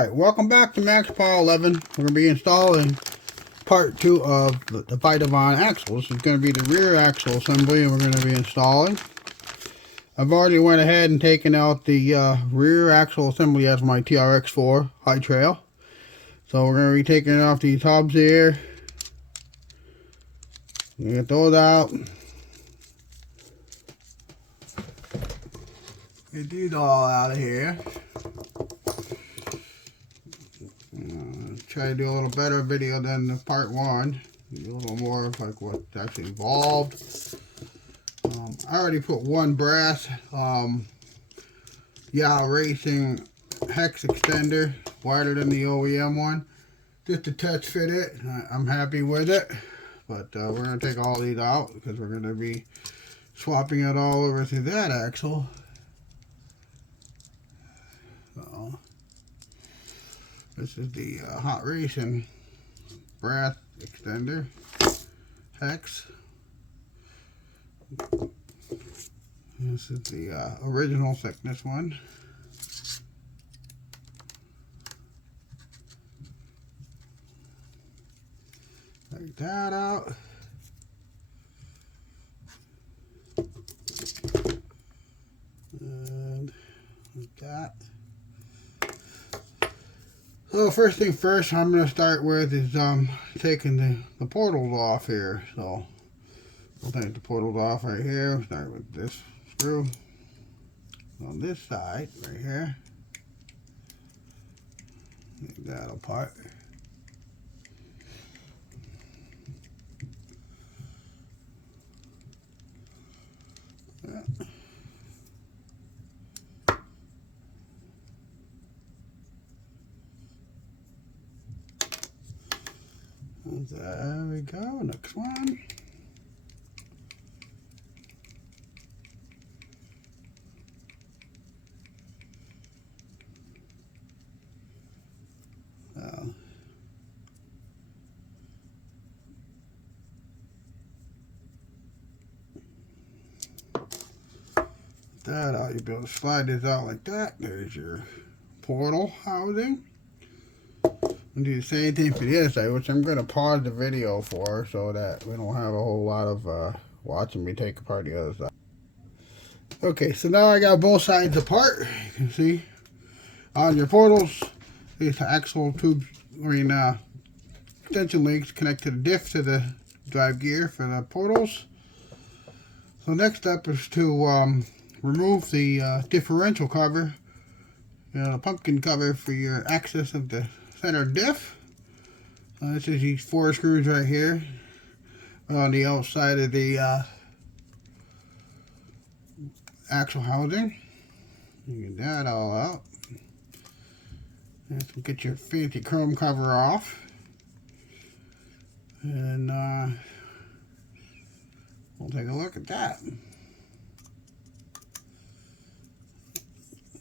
Alright, welcome back to Max Power 11. We're going to be installing part 2 of the Vitavon axle. This is going to be the rear axle assembly and we're going to be installing. I've already went ahead and taken out the rear axle assembly as my Trx4 high trail. So we're going to be taking off these hubs here. Get those out. Get these all out of here. Try to do a little better video than the part 1. A little more of like what's actually involved. I already put one brass racing hex extender, wider than the OEM one, just to touch fit it. I'm happy with it, but we're going to take all these out because we're going to be swapping it all over to that axle. So this is the hot racing brass extender hex. This is the original thickness one. Take that out. And like that. So first thing first, I'm going to start with is taking the portals off here. So we'll take the portals off right here. We'll start with this screw on this side right here. Take that apart. Yeah. There we go, next one. That out, you'll be able to slide this out like that. There's your portal housing. And do the same thing for the other side, which I'm going to pause the video for so that we don't have a whole lot of watching me take apart the other side. Okay, so now I got both sides apart. You can see on your portals, these axle tubes, extension links connect to the diff to the drive gear for the portals. So next up is to remove the differential cover, the pumpkin cover for your access of the center diff. This is these 4 screws right here on the outside of the axle housing. You get that all out. And get your fancy chrome cover off. And we'll take a look at that.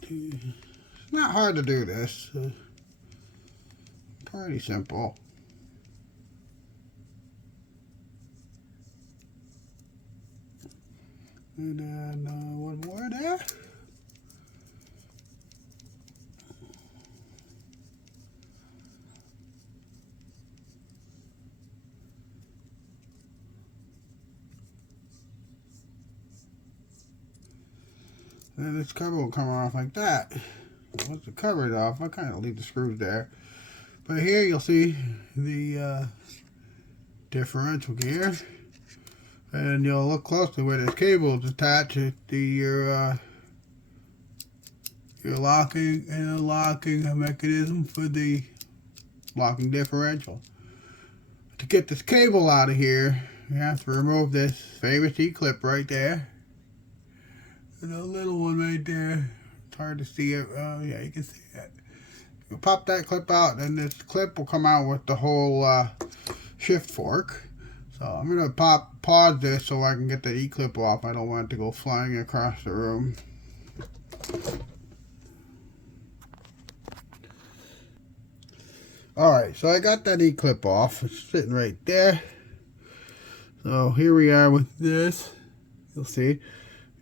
It's not hard to do this. Pretty simple. And then one more there. And this cover will come off like that. Once the cover is off, I kind of leave the screws there. But here you'll see the differential gear, and you'll look closely where this cable is attached to your locking and unlocking mechanism for the locking differential. To get this cable out of here, you have to remove this famous E-clip right there, and a little one right there. It's hard to see it. Yeah, you can see it. You pop that clip out, and this clip will come out with the whole shift fork. So I'm going to pause this so I can get the E-clip off. I don't want it to go flying across the room. Alright, so I got that E-clip off. It's sitting right there. So here we are with this. You'll see.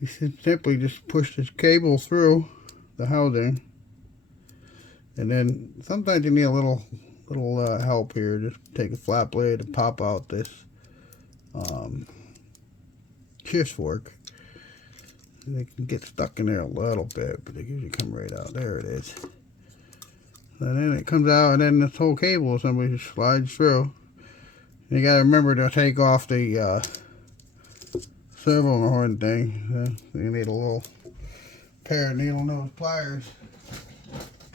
You simply just push this cable through the housing. And then sometimes you need a little help here. Just take a flat blade and pop out this shift fork. They can get stuck in there a little bit, but they usually come right out. There it is. And then it comes out, and then this whole cable assembly just slides through. You gotta remember to take off the servo horn thing. You need a little pair of needle nose pliers.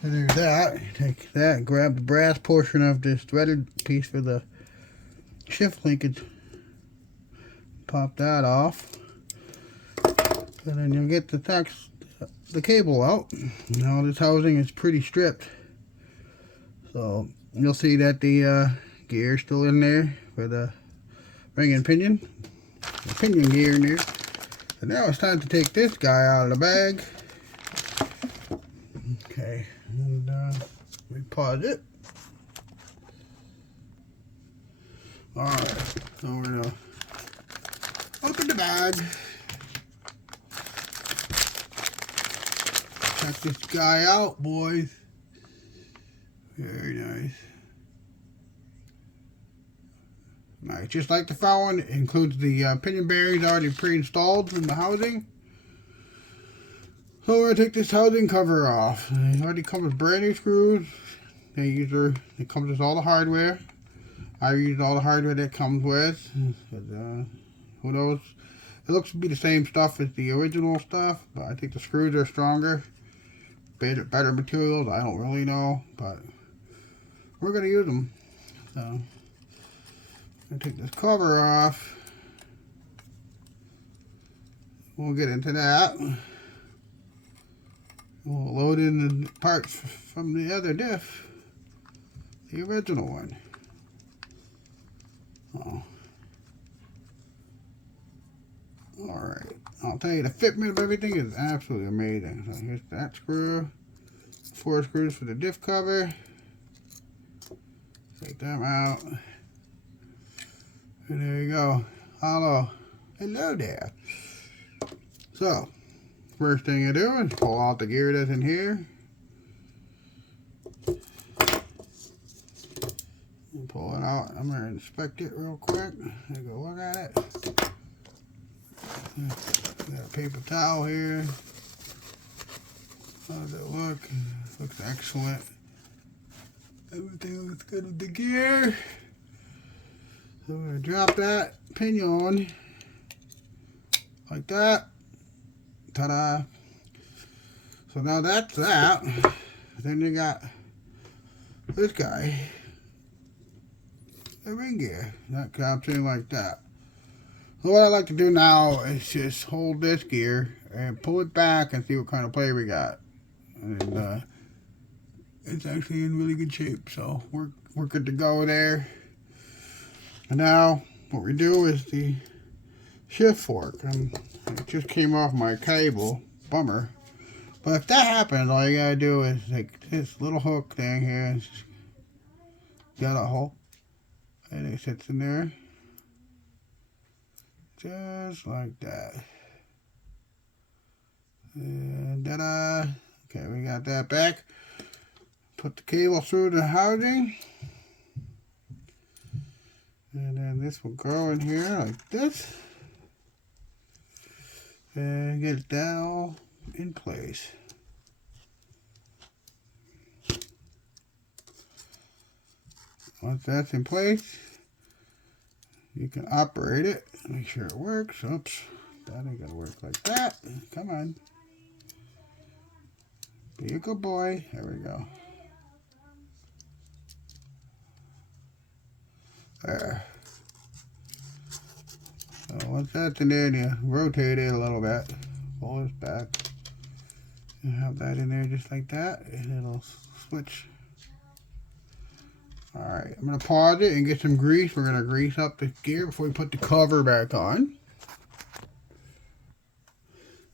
So there's that. Take that, grab the brass portion of this threaded piece for the shift linkage. Pop that off. And then you'll get the cable out. Now this housing is pretty stripped. So you'll see that the gear is still in there for the ring and pinion. The pinion gear in there. So now it's time to take this guy out of the bag. Okay, and we pause it. Alright, so we're gonna open the bag. Check this guy out, boys. Very nice. Nice, just like the front one, it includes the pinion bearings already pre-installed in the housing. So we're gonna take this housing cover off. It already comes with brand new screws. It comes with all the hardware. I use all the hardware that comes with. Who knows? It looks to be the same stuff as the original stuff, but I think the screws are stronger. Better materials, I don't really know, but we're gonna use them. So I'm gonna take this cover off. We'll get into that. We'll load in the parts from the other diff, the original one. Alright, I'll tell you, the fitment of everything is absolutely amazing. So here's that screw, 4 screws for the diff cover. Take them out. And there you go. Hello there. So, first thing you do is pull out the gear that's in here. And pull it out. I'm going to inspect it real quick. Take a look at it. Got a paper towel here. How does it look? Looks excellent. Everything looks good with the gear. So I'm going to drop that pinion like that. Ta-da! So now that's that. Then you got this guy, the ring gear. That comes in like that. So what I like to do now is just hold this gear and pull it back and see what kind of play we got. And it's actually in really good shape, so we're good to go there. And now what we do is the shift fork. It just came off my cable. Bummer. But if that happens, all you gotta do is take this little hook thing here and got a hole, and it sits in there just like that. And ta-da! Okay, we got that back. Put the cable through the housing, and then this will go in here like this. And get that all in place. Once that's in place, you can operate it. Make sure it works. Oops, that ain't gonna work like that. Come on. Be a good boy. There we go. There. So once that's in there, you rotate it a little bit. Pull this back. And have that in there just like that. And it'll switch. Alright, I'm going to pause it and get some grease. We're going to grease up the gear before we put the cover back on.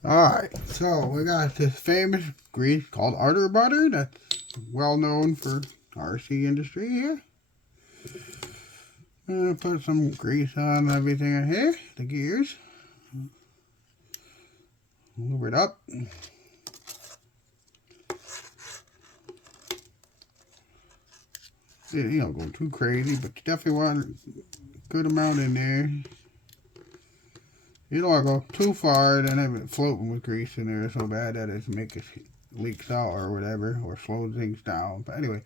Alright, so we got this famous grease called Arter Butter. That's well known for RC industry here. I'm going to put some grease on everything in here, the gears. Move it up. You don't go too crazy, but you definitely want a good amount in there. You don't want to go too far and then have it floating with grease in there so bad that it makes it leaks out or whatever, or slows things down. But anyway,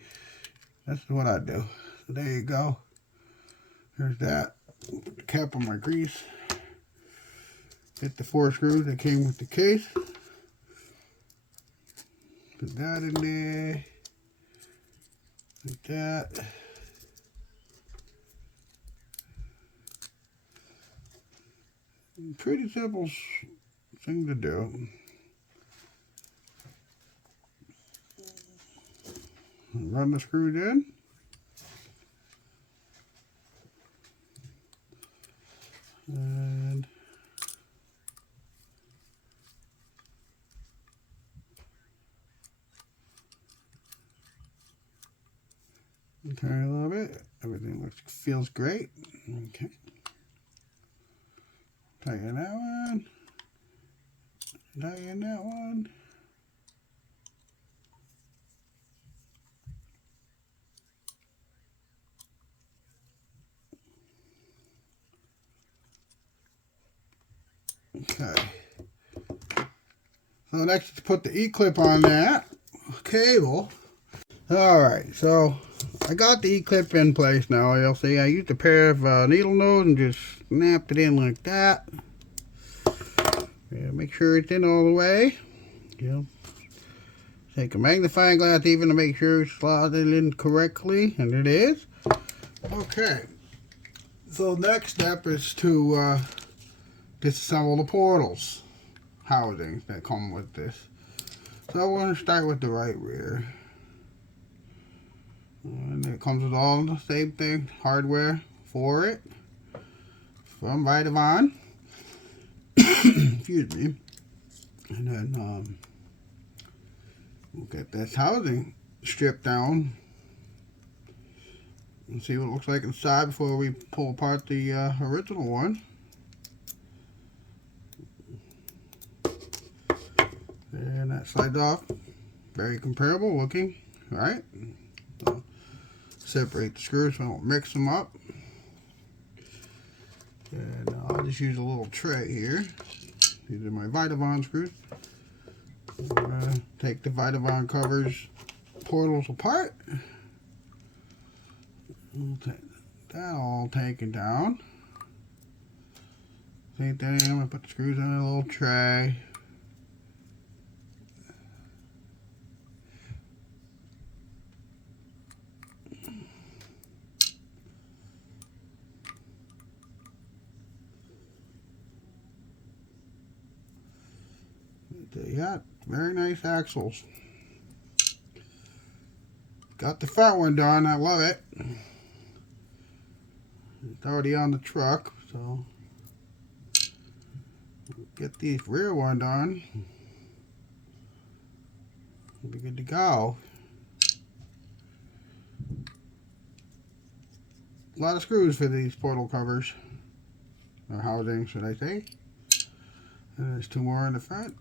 that's what I do. So there you go. There's that. Put the cap on my grease. Hit the 4 screws that came with the case. Put that in there. Like that. Pretty simple thing to do. Run the screws in. And turn a little bit. Everything feels great. Okay. Tighten that one. Tighten that one. Okay. So next, put the E-clip on that cable. Alright, so I got the E-clip in place now. You'll see I used a pair of needle nose and just snapped it in like that. Yeah, make sure it's in all the way. Take a magnifying glass even to make sure it's slotted in correctly, and it is. Okay, so next step is to disassemble the portals housings that come with this. So we're going to start with the right rear. And it comes with all the same thing, hardware for it, from Vitavon. Excuse me. And then we'll get this housing stripped down and see what it looks like inside before we pull apart the original one. And that slides off. Very comparable looking, right? So separate the screws so I don't mix them up. And I'll just use a little tray here. These are my Vitavon screws. Take the Vitavon covers portals apart. We'll take that all taken down. Same thing, I'm going to put the screws in a little tray. They got very nice axles. Got the front one done, I love it. It's already on the truck, so get the rear one done. We'll be good to go. A lot of screws for these portal covers, or housing, should I say. And there's 2 more in the front.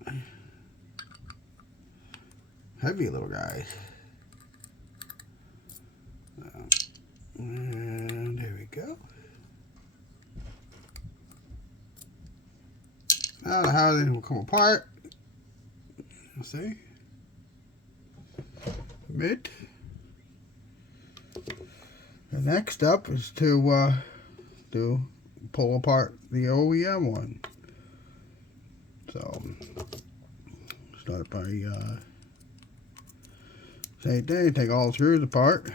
Heavy little guys. And there we go. Now the housing will come apart. You'll see. Mid. The next step is to pull apart the OEM one. So start by same thing, take all the screws apart.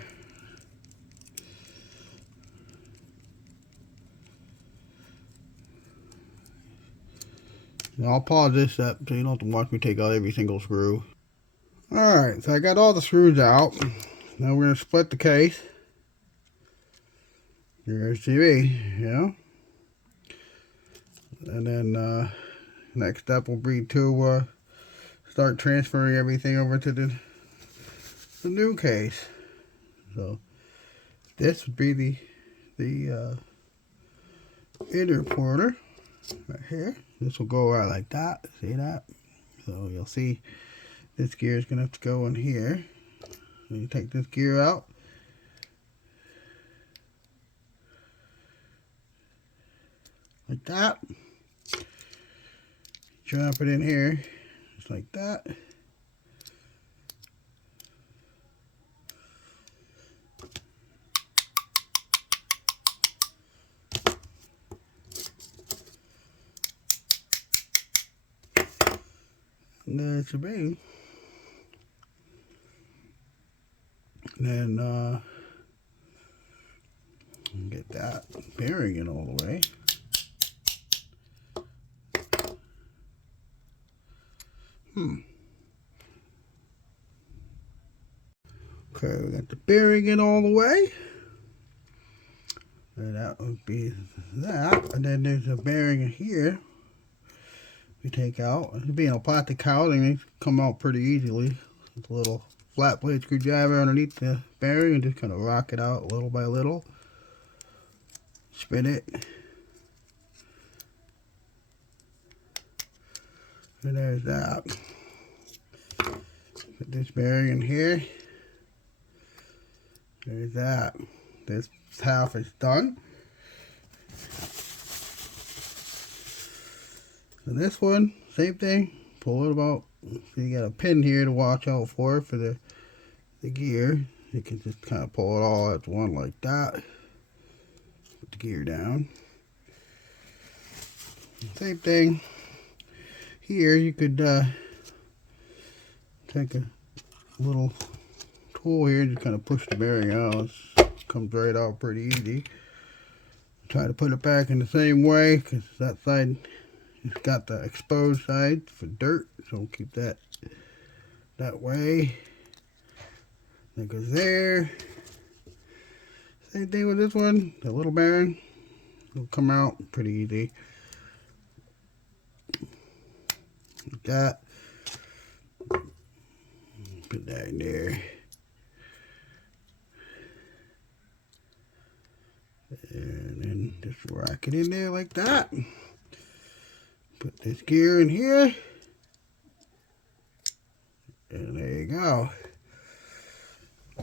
Now I'll pause this step so you don't have to watch me take out every single screw. Alright, so I got all the screws out. Now we're going to split the case. Here's TV, And then next step will be to start transferring everything over to the new case. So this would be the inner porter right here. This will go out like that. See that? So you'll see this gear is going to have to go in here. So you take this gear out, like that. Drop it in here, just like that. And there it should be. And then get that bearing in all the way. Okay, we got the bearing in all the way. And that would be that. And then there's a bearing in here we take out. It's being a plastic housing, they come out pretty easily. With a little flat blade screwdriver underneath the bearing and just kind of rock it out little by little. Spin it. And there's that. Put this bearing in here. There's that. This half is done. And this one, same thing. Pull it about. So you got a pin here to watch out for the gear. You can just kind of pull it all at one like that. Put the gear down. Same thing. Here you could take a little tool here and just kind of push the bearing out. It comes right out pretty easy. Try to put it back in the same way because that side it's got the exposed side for dirt, so keep that way. That goes there. Same thing with this one. The little bearing will come out pretty easy. Like that. Put that in there. And then just rock it in there like that. Put this gear in here. And there you go.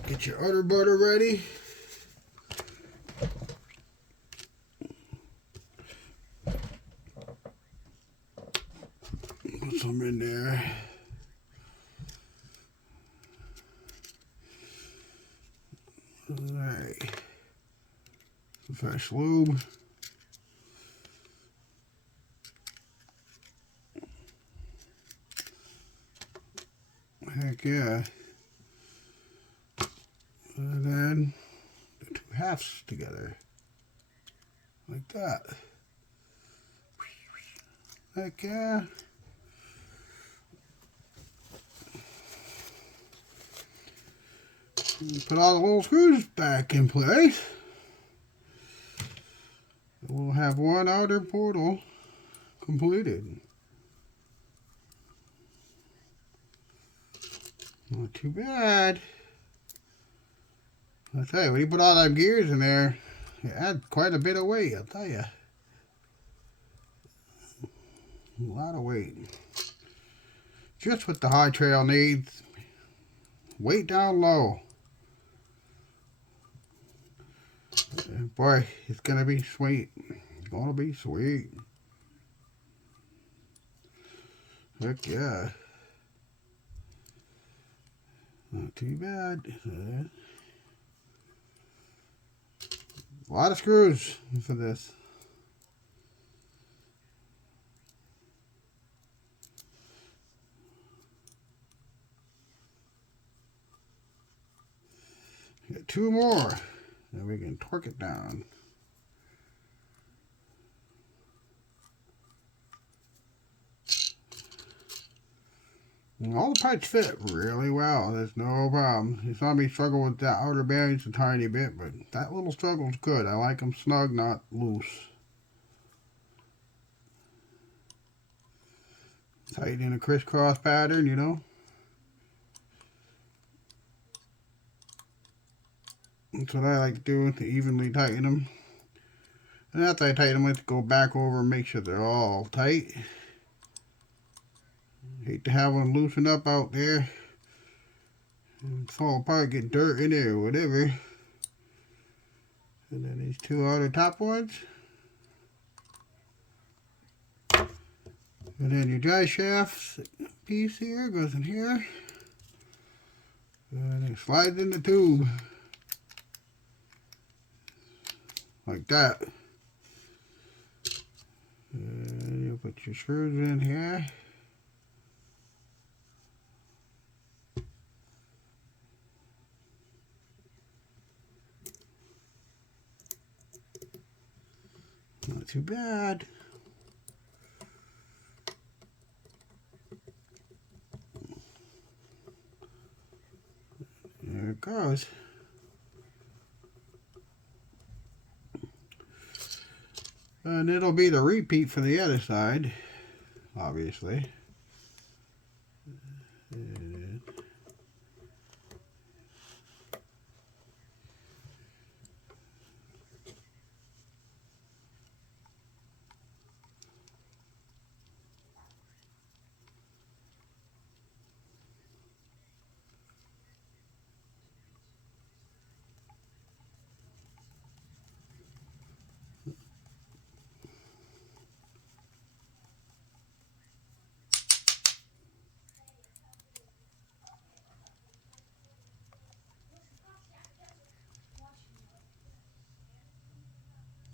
Get your udder butter ready. Put some in there. Alright. Some fresh lube. Heck yeah. And then the two halves together. Like that. Heck yeah. Put all the little screws back in place. We'll have one outer portal completed. Not too bad. I'll tell you, when you put all them gears in there, it adds quite a bit of weight, I'll tell you. A lot of weight. Just what the high trail needs. Weight down low. Boy, it's gonna be sweet. It's gonna be sweet. Heck yeah. Not too bad. A lot of screws for this. Get two more. Then we can torque it down. And all the parts fit really well. There's no problem. You saw me struggle with that outer bearings a tiny bit, but that little struggle's good. I like them snug, not loose. Tight in a crisscross pattern, you know. That's what I like to do, to evenly tighten them. And after I tighten them, I like to go back over and make sure they're all tight. Hate to have one loosen up out there and fall apart, get dirt in there or whatever. And then these two outer top ones. And then your drive shaft piece here goes in here. And it slides in the tube. Like that. And you put your screws in here. Not too bad. There it goes. And it'll be the repeat for the other side, obviously.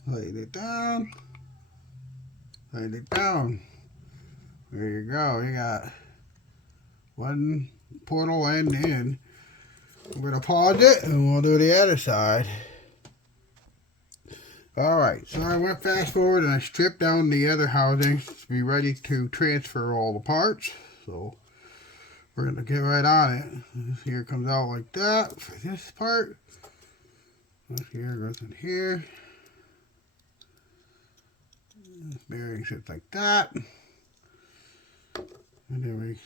Lay it down. Lay it down. There you go. You got one portal end in. I'm going to pause it and we'll do the other side. Alright, so I went fast forward and I stripped down the other housings to be ready to transfer all the parts. So we're going to get right on it. This here comes out like that for this part. This here goes in here. This bearing sits like that. And then we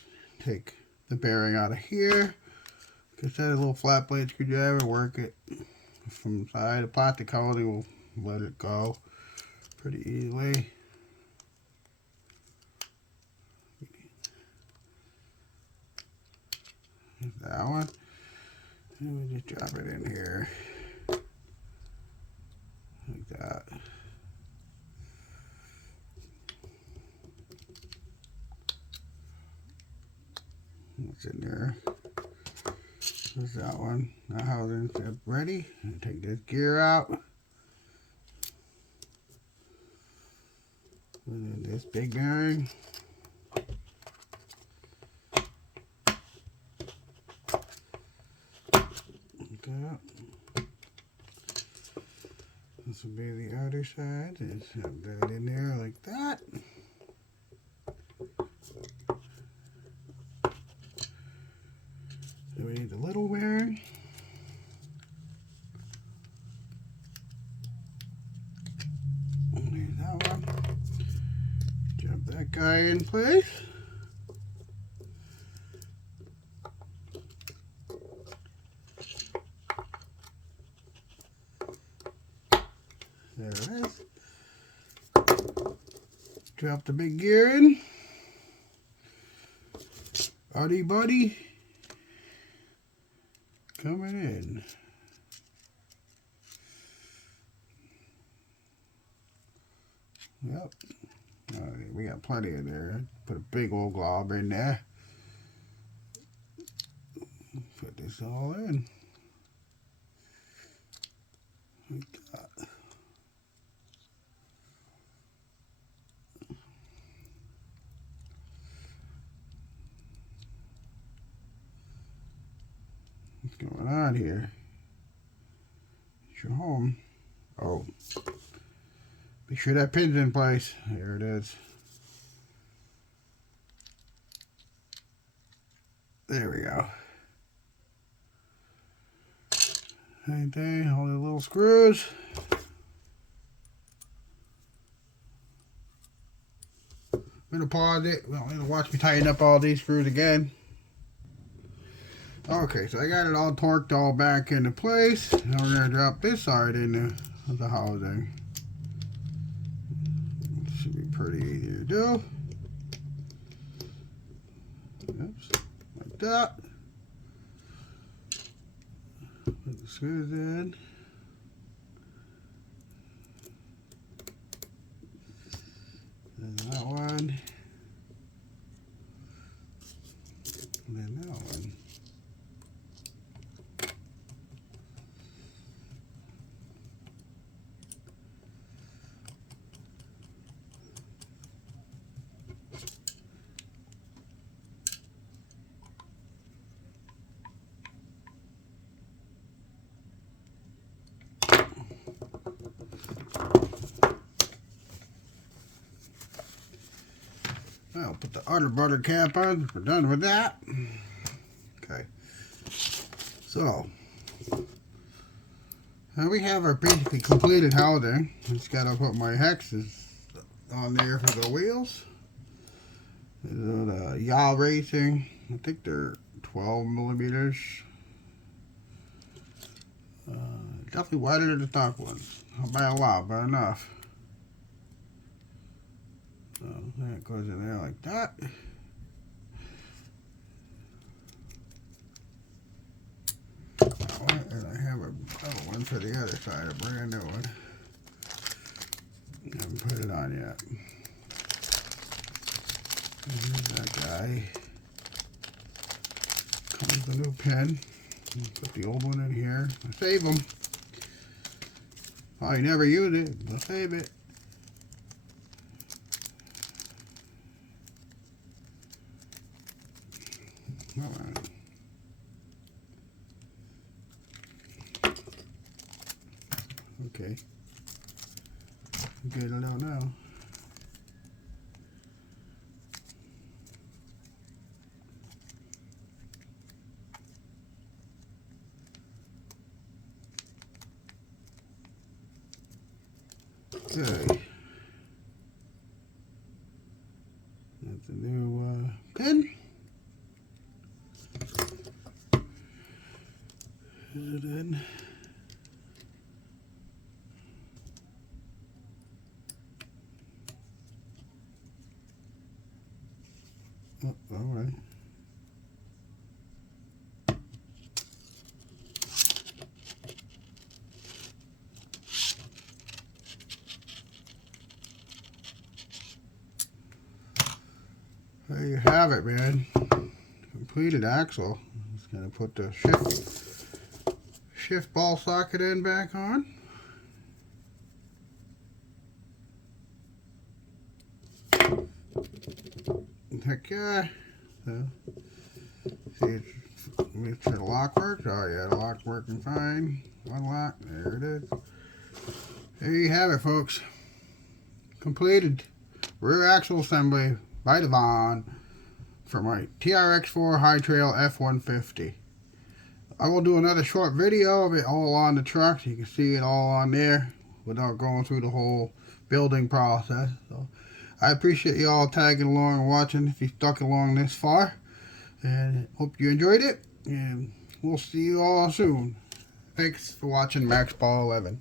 take the bearing out of here. Just add a little flat blade screwdriver, work it from the side. The plastic coating will let it go pretty easily. Here's that one. And we just drop it in here. Like that. What's in there? There's that one. Now housing's ready. Take this gear out. And then this big bearing. Okay. This will be the outer side. Just have that in there like that. Then we need the little bearing. There's that one. Jump that guy in place. There it is. Drop the big gear in. Buddy, buddy. Coming in. Yep. We got plenty in there. Put a big old glob in there. Put this all in. Like that. What's going on here? It's your home. Oh. Be sure that pin's in place. There it is. There we go. Same thing, all the little screws. I'm gonna pause it. Well, you'll watch me tighten up all these screws again. Okay, so I got it all torqued all back into place. Now we're gonna drop this side into the housing. Should be pretty easy to do. Oops, like that. Put the screws in. And that one. Put the other butter cap on. We're done with that. Okay. So, now we have our basically completed housing. Just gotta put my hexes on there for the wheels. The yaw racing. I think they're 12 millimeters. Definitely wider than the stock ones. Not by a lot, but enough. So that goes in there like that. And I have another one for the other side, a brand new one. I haven't put it on yet. And here's that guy. Comes the new pen. Put the old one in here. I save them. Probably never use it. I'll save it. All right. Okay. Get it out now. Okay. That's a new pen. Is it in? Oh, all right. There you have it, man. Completed axle. Just gonna put the shift ball socket in back on. Heck yeah. So, see, make sure the lock works. Oh yeah, the lock's working fine. One lock. There it is. There you have it, folks. Completed rear axle assembly. Vitavon for my Trx4 High Trail F150. I will do another short video of it all on the truck. You can see it all on there without going through the whole building process. So I appreciate you all tagging along and watching if you stuck along this far. And hope you enjoyed it. And we'll see you all soon. Thanks for watching Max Ball 11.